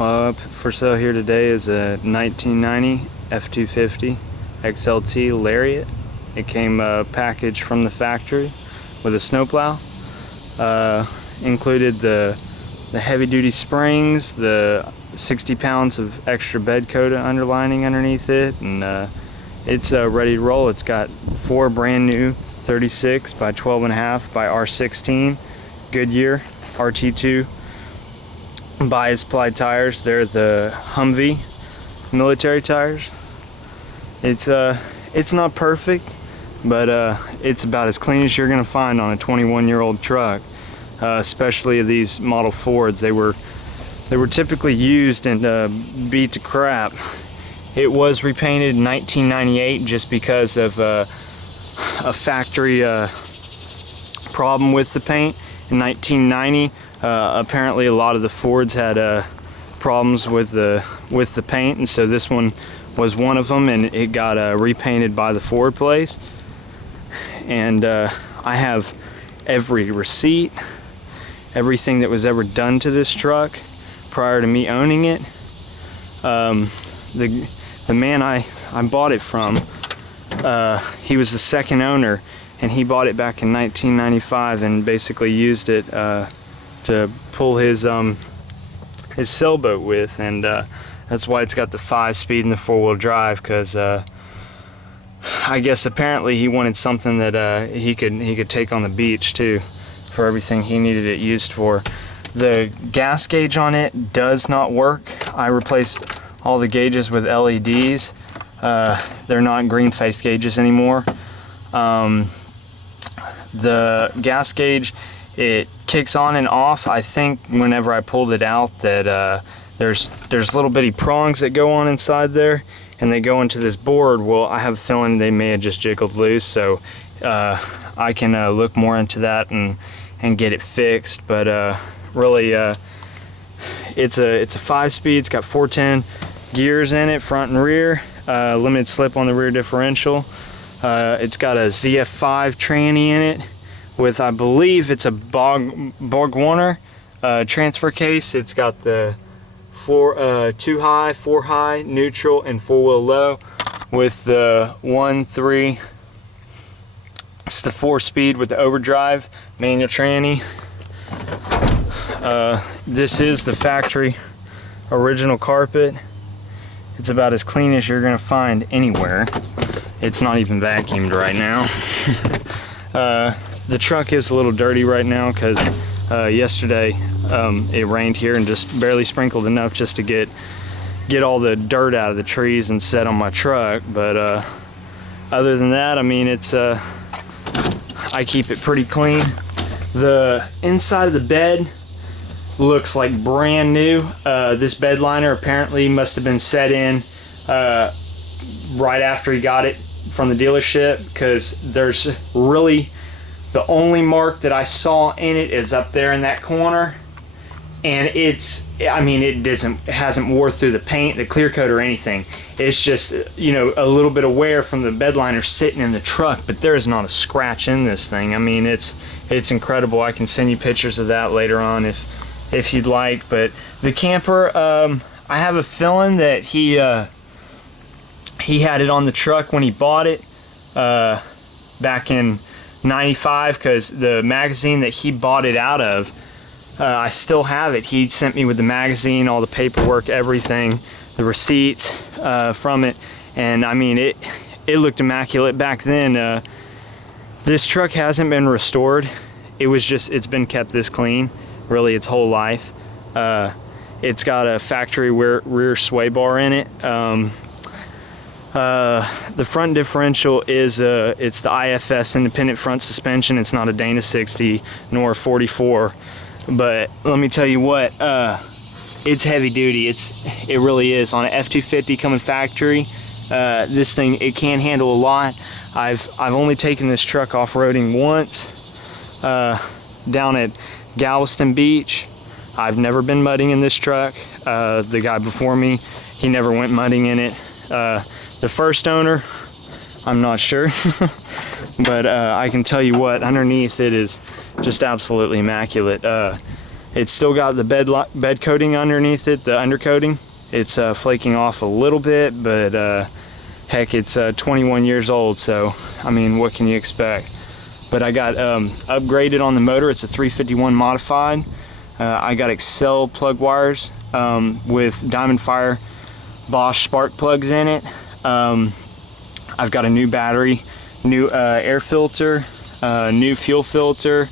Up for sale here today is a 1990 f250 XLT lariat. It came packaged from the factory with a snowplow. Included the heavy-duty springs, the 60 pounds of extra bed coat underlining underneath it, and it's ready to roll. It's got 4 brand new 36 by 12.5 by R16 Goodyear RT2 bias-ply tires. They're the Humvee military tires. It's not perfect, but it's about as clean as you're gonna find on a 21-year-old truck, especially these Model Fords. They were typically used and beat to crap. It was repainted in 1998 just because of a factory problem with the paint. In 1990, apparently a lot of the Fords had problems with the paint, and so this one was one of them, and it got repainted by the Ford place. And I have every receipt, everything that was ever done to this truck prior to me owning it. The man I bought it from, he was the second owner, and he bought it back in 1995 and basically used it to pull his sailboat with, and that's why it's got the 5-speed and the 4-wheel drive, because I guess apparently he wanted something that he could take on the beach too, for everything he needed it used for. The gas gauge on it does not work. I replaced all the gauges with LEDs. They're not green-faced gauges anymore. The gas gauge, it kicks on and off. I think whenever I pulled it out that there's little bitty prongs that go on inside there, and they go into this board. Well, I have a feeling they may have just jiggled loose, so I can look more into that and get it fixed. But really, it's a 5-speed. It's got 410 gears in it, front and rear. Limited slip on the rear differential. It's got a ZF5 tranny in it with, I believe it's a Borg Warner transfer case. It's got the 2 high, 4 high, neutral, and 4-wheel low with the 1-3. It's the 4-speed with the overdrive manual tranny. This is the factory original carpet. It's about as clean as you're gonna find anywhere. It's not even vacuumed right now. The truck is a little dirty right now because yesterday it rained here and just barely sprinkled enough just to get all the dirt out of the trees and set on my truck. But other than that, I mean, it's I keep it pretty clean. The inside of the bed looks like brand new. This bed liner apparently must have been set in right after he got it from the dealership, because there's really, the only mark that I saw in it is up there in that corner, and I mean, it hasn't wore through the paint, the clear coat, or anything. It's just, you know, a little bit of wear from the bed liner sitting in the truck, but there is not a scratch in this thing. I mean, it's incredible. I can send you pictures of that later on if you'd like. But the camper, I have a feeling that he had it on the truck when he bought it back in '95, because the magazine that he bought it out of, I still have it. He sent me with the magazine, all the paperwork, everything, the receipts from it, and I mean, it looked immaculate back then. This truck hasn't been restored. It's been kept this clean really its whole life. It's got a factory rear sway bar in it. The front differential is it's the IFS independent front suspension. It's not a Dana 60 nor a 44, but let me tell you what, it's heavy duty. It really is. On an f250 coming factory, this thing, it can handle a lot. I've only taken this truck off-roading once down at Galveston Beach. I've never been mudding in this truck. The guy before me, he never went mudding in it. The first owner, I'm not sure, but I can tell you what, underneath it is just absolutely immaculate. It's still got the bed coating underneath it, the undercoating. It's flaking off a little bit, but heck, it's 21 years old, so I mean, what can you expect? But I got upgraded on the motor. It's a 351 modified. I got Excel plug wires with Diamond Fire Bosch spark plugs in it. I've got a new battery, new air filter, new fuel filter.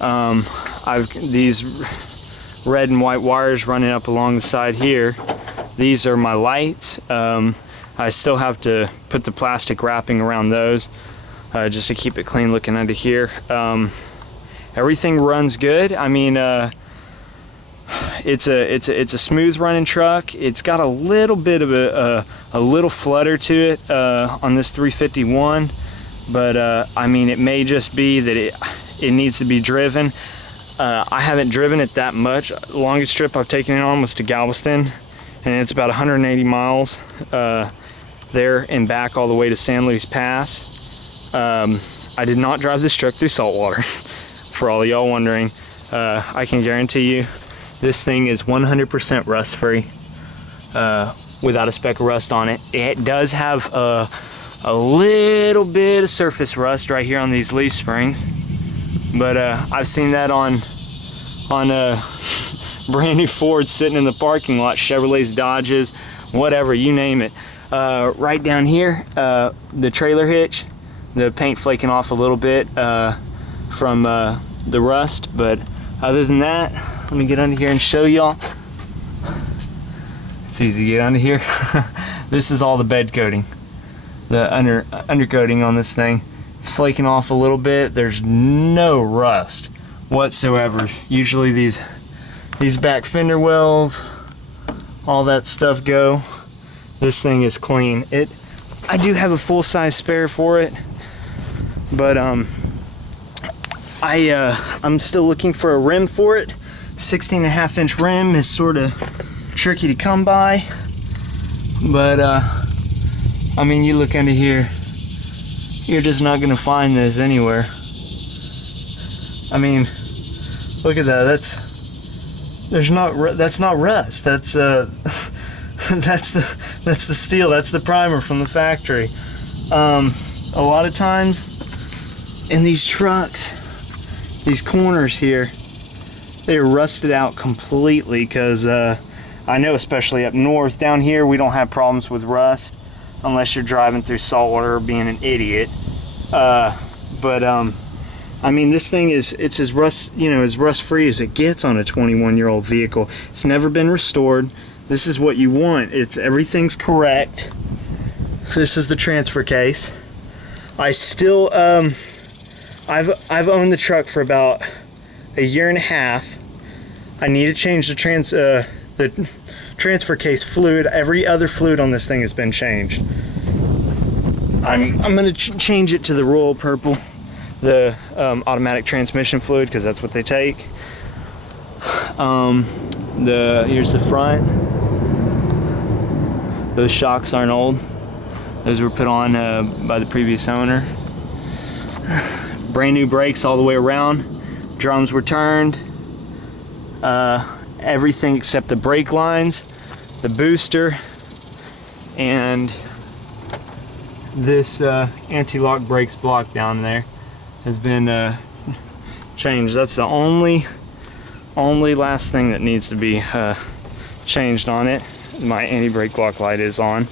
I've these red and white wires running up along the side here. These are my lights. I still have to put the plastic wrapping around those just to keep it clean looking under here. Everything runs good. I mean, it's a smooth running truck. It's got a little bit of a little flutter to it on this 351, but I mean, it may just be that it needs to be driven. I haven't driven it that much. The longest trip I've taken it on was to Galveston, and it's about 180 miles there and back all the way to San Luis Pass. I did not drive this truck through saltwater. For all y'all wondering, I can guarantee you this thing is 100% rust free, without a speck of rust on it. It does have a little bit of surface rust right here on these leaf springs, but I've seen that on brand new Fords sitting in the parking lot, Chevrolets, Dodges, whatever, you name it. Right down here, the trailer hitch, the paint flaking off a little bit from the rust, but other than that, let me get under here and show y'all. It's easy to get under here. This is all the bed coating, the undercoating on this thing. It's flaking off a little bit. There's no rust whatsoever. Usually these back fender wells, all that stuff go. This thing is clean. I do have a full-size spare for it, but I'm still looking for a rim for it. 16.5-inch rim is sort of tricky to come by, but I mean, you look under here, you're just not gonna find this anywhere. I mean, look at that. That's not rust. That's that's the steel. That's the primer from the factory. A lot of times in these trucks, these corners here, they're rusted out completely, because I know, especially up north, down here we don't have problems with rust unless you're driving through saltwater or being an idiot. I mean, this thing it's as rust free as it gets on a 21-year-old vehicle. It's never been restored. This is what you want. Everything's correct. This is the transfer case. I still I've owned the truck for about a year and a half. I need to change the transfer case fluid. Every other fluid on this thing has been changed. I'm gonna change it to the royal purple, the automatic transmission fluid, because that's what they take. Here's the front. Those shocks aren't old. Those were put on by the previous owner. Brand new brakes all the way around. Drums were turned. Everything except the brake lines, the booster, and this anti-lock brakes block down there has been changed. That's the only last thing that needs to be changed on it. My anti-brake block light is on,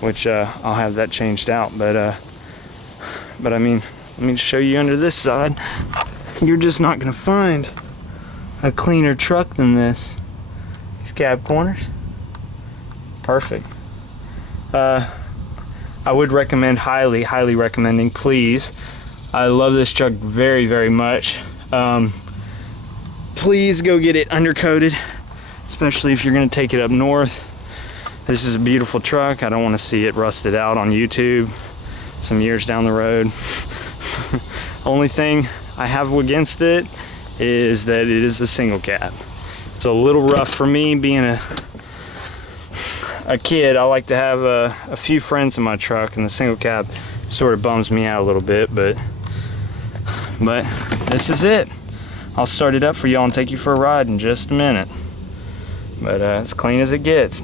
which I'll have that changed out, but I mean, let me show you under this side. You're just not gonna find a cleaner truck than this. These cab corners, perfect. I would recommend, highly recommending, please. I love this truck very, very much. Please go get it undercoated, especially if you're gonna take it up north. This is a beautiful truck. I don't want to see it rusted out on YouTube some years down the road. Only thing I have against it is that it is a single cab. It's a little rough for me being a kid. I like to have a few friends in my truck, and the single cab sort of bums me out a little bit, but this is it. I'll start it up for y'all and take you for a ride in just a minute. But as clean as it gets.